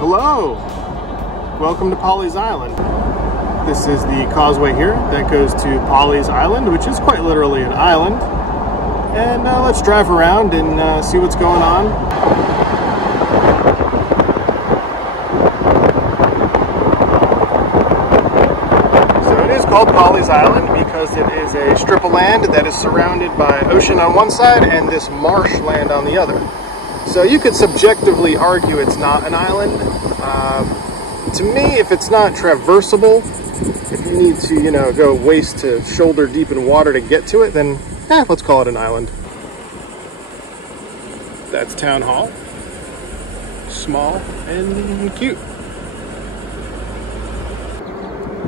Hello! Welcome to Pawleys Island. This is the causeway here that goes to Pawleys Island, which is quite literally an island. And let's drive around and see what's going on. So it is called Pawleys Island because it is a strip of land that is surrounded by ocean on one side and this marshland on the other. So you could subjectively argue it's not an island. To me, if it's not traversable, if you need to, go waist to shoulder deep in water to get to it, then let's call it an island. That's Town Hall. Small and cute.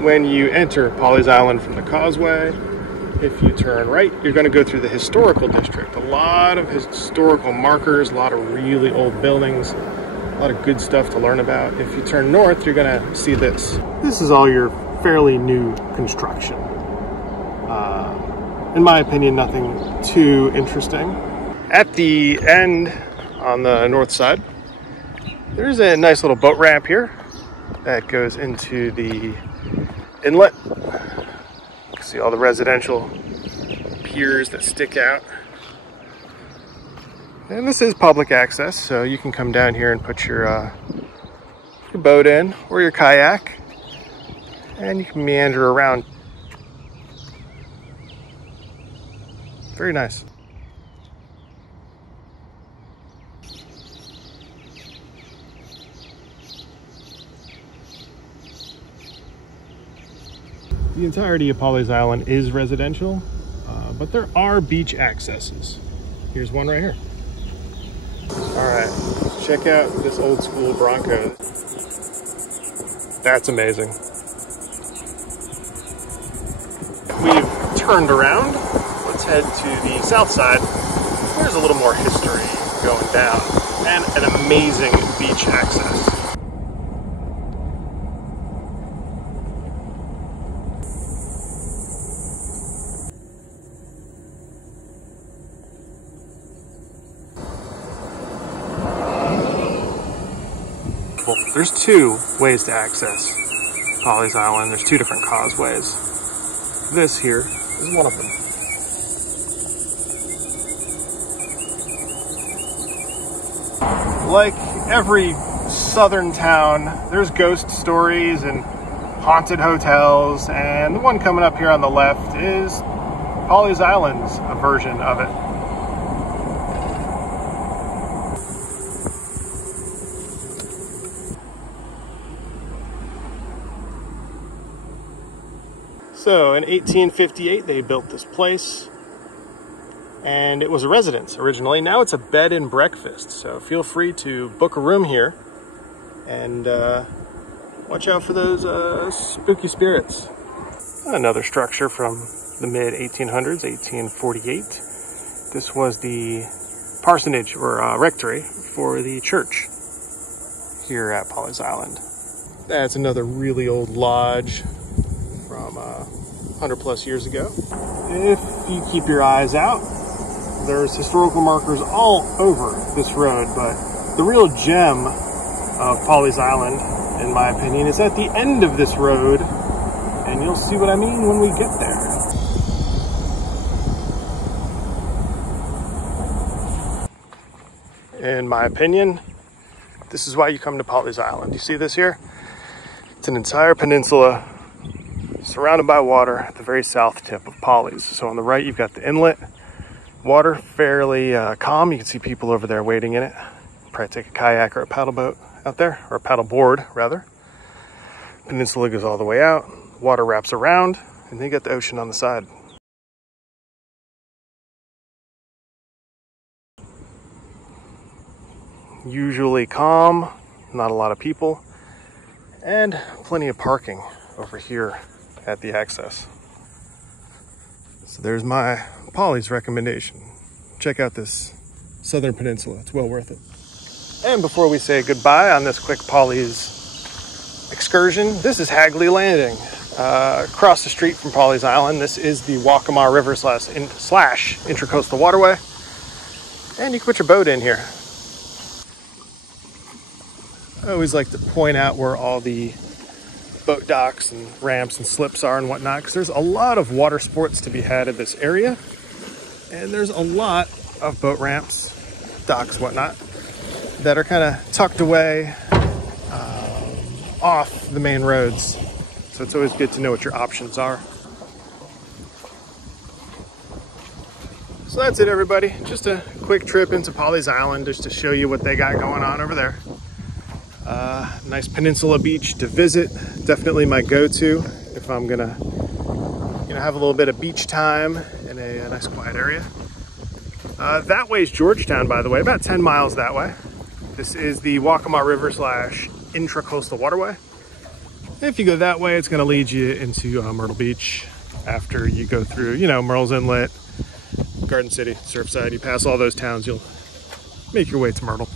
When you enter Pawleys Island from the causeway, if you turn right, you're going to go through the historical district. A lot of historical markers, a lot of really old buildings, a lot of good stuff to learn about. If you turn north, you're going to see this. This is all your fairly new construction. In my opinion, nothing too interesting. At the end on the north side, there's a nice little boat ramp here that goes into the inlet. You can see all the residential piers that stick out. And this is public access, so you can come down here and put your boat in or your kayak, and you can meander around. Very nice. The entirety of Pawleys Island is residential, but there are beach accesses. Here's one right here. All right, check out this old school Bronco. That's amazing. We've turned around. Let's head to the south side. There's a little more history going down and an amazing beach access. There's two ways to access Pawleys Island. There's two different causeways. This here is one of them. Like every southern town, there's ghost stories and haunted hotels, and the one coming up here on the left is Pawleys Island's version of it. So in 1858, they built this place, and it was a residence originally. Now it's a bed and breakfast, so feel free to book a room here and watch out for those spooky spirits. Another structure from the mid-1800s, 1848. This was the parsonage or rectory for the church here at Pawleys Island. That's another really old lodge from 100 plus years ago. If you keep your eyes out, there's historical markers all over this road, but the real gem of Pawleys Island, in my opinion, is at the end of this road, and you'll see what I mean when we get there. In my opinion, this is why you come to Pawleys Island. You see this here? It's an entire peninsula surrounded by water at the very south tip of Pawleys. So on the right, you've got the inlet. Water fairly calm. You can see people over there wading in it. Probably take a kayak or a paddle boat out there, or a paddle board rather. Peninsula goes all the way out. Water wraps around, and then you got the ocean on the side. Usually calm, not a lot of people, and plenty of parking over here at the access. So there's my Pawleys recommendation. Check out this southern peninsula. It's well worth it. And before we say goodbye on this quick Pawleys excursion, this is Hagley Landing. Across the street from Pawleys Island, this is the Waccamaw River slash Intracoastal Waterway. And you can put your boat in here. I always like to point out where all the boat docks and ramps and slips are and whatnot, because there's a lot of water sports to be had in this area. And there's a lot of boat ramps, docks, whatnot, that are kind of tucked away off the main roads. So it's always good to know what your options are. So that's it, everybody. Just a quick trip into Pawleys Island just to show you what they got going on over there. Nice Peninsula beach to visit. Definitely my go-to if I'm gonna, have a little bit of beach time in a nice quiet area. That way is Georgetown, by the way, about 10 miles that way. This is the Waccamaw River / intracoastal waterway. If you go that way, it's gonna lead you into Myrtle Beach. After you go through, Myrtle's Inlet, Garden City, Surfside, you pass all those towns, you'll make your way to Myrtle.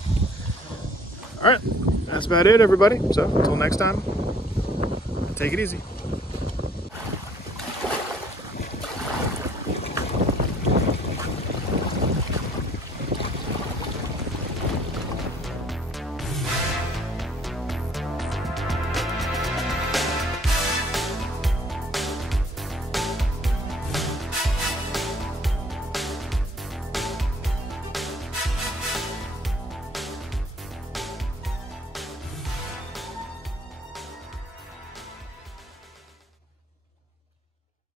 All right, that's about it, everybody. So until next time, take it easy.